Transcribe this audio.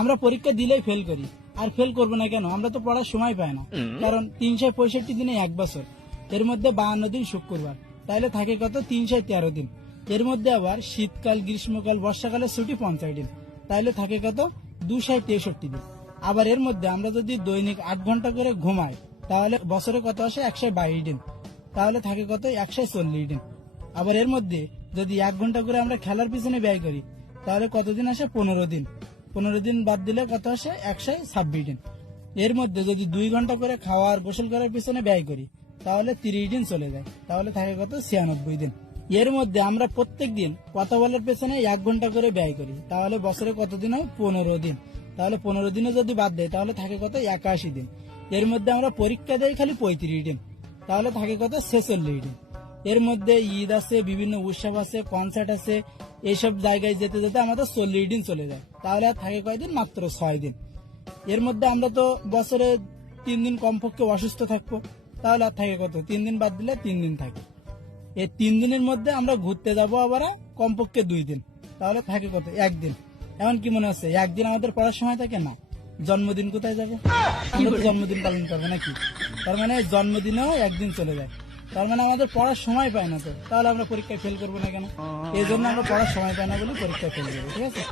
আমরা পরীক্ষা দিলেই ফেল করি। আর ফেল করবো না কেন? আমরা তো পড়ার সময় পাই না। কারণ 365 দিনে 1 বছর, এর মধ্যে 52 দিন শুক্রবার, তাহলে থাকে কত? 313 দিন। এর মধ্যে আবার শীতকাল, গ্রীষ্মকাল, বর্ষাকালের ছুটি 50 দিন, তাহলে থাকে কত? 263 দিন। আবার এর মধ্যে আমরা যদি দৈনিক 8 ঘন্টা করে ঘুমাই, তাহলে বছরে কত আসে? 122 দিন, তাহলে থাকে কত? 140 দিন। আবার এর মধ্যে যদি 1 ঘন্টা করে আমরা খেলার পিছনে ব্যয় করি, তাহলে কতদিন আসে? 15 দিন। 15 দিন বাদ দিলে কত আসে? 126 দিন। এর মধ্যে যদি 2 ঘন্টা করে খাওয়ার গোসল করার পিছনে ব্যয় করি, তাহলে 30 দিন চলে যায়, তাহলে থাকে কত? 96 দিন। এর মধ্যে আমরা প্রত্যেক দিন কথা বলার পেছনে 1 ঘন্টা করে ব্যয় করি, তাহলে বছরে কতদিন হয়? 15 দিন। তাহলে 15 দিনে যদি বাদ দেয়, তাহলে থাকে কত? 81 দিন। এর মধ্যে আমরা পরীক্ষা দেই খালি 35 দিন, তাহলে থাকে কত? 46 দিন। এর মধ্যে ঈদ আছে, বিভিন্ন উৎসব আছে, কনসার্ট আছে, এইসব জায়গায় যেতে যেতে আমাদের 40 দিন চলে যায়, তাহলে আর থাকে কয়দিন? মাত্র 6 দিন। এর মধ্যে আমরা তো বছরে 3 দিন কমপক্ষে অসুস্থ থাকবো, তাহলে আর থাকে কত? 3 দিন বাদ দিলে 3 দিন থাকে। এই 3 দিনের মধ্যে আমরা ঘুরতে যাবো আবার কমপক্ষে 2 দিন, তাহলে থাকে কত? 1 দিন। এখন কি মনে হচ্ছে একদিন আমাদের পড়ার সময় থাকে না? জন্মদিন কোথায় যাবে? আমরা তো জন্মদিন পালন করবো নাকি? তার মানে জন্মদিনেও 1 দিন চলে যায়, তার মানে আমাদের পড়ার সময় পায় না। তো তাহলে আমরা পরীক্ষায় ফেল করবো না কেন? এই জন্য আমরা পড়ার সময় পাই না বলে পরীক্ষায় ফেল করবো, ঠিক আছে?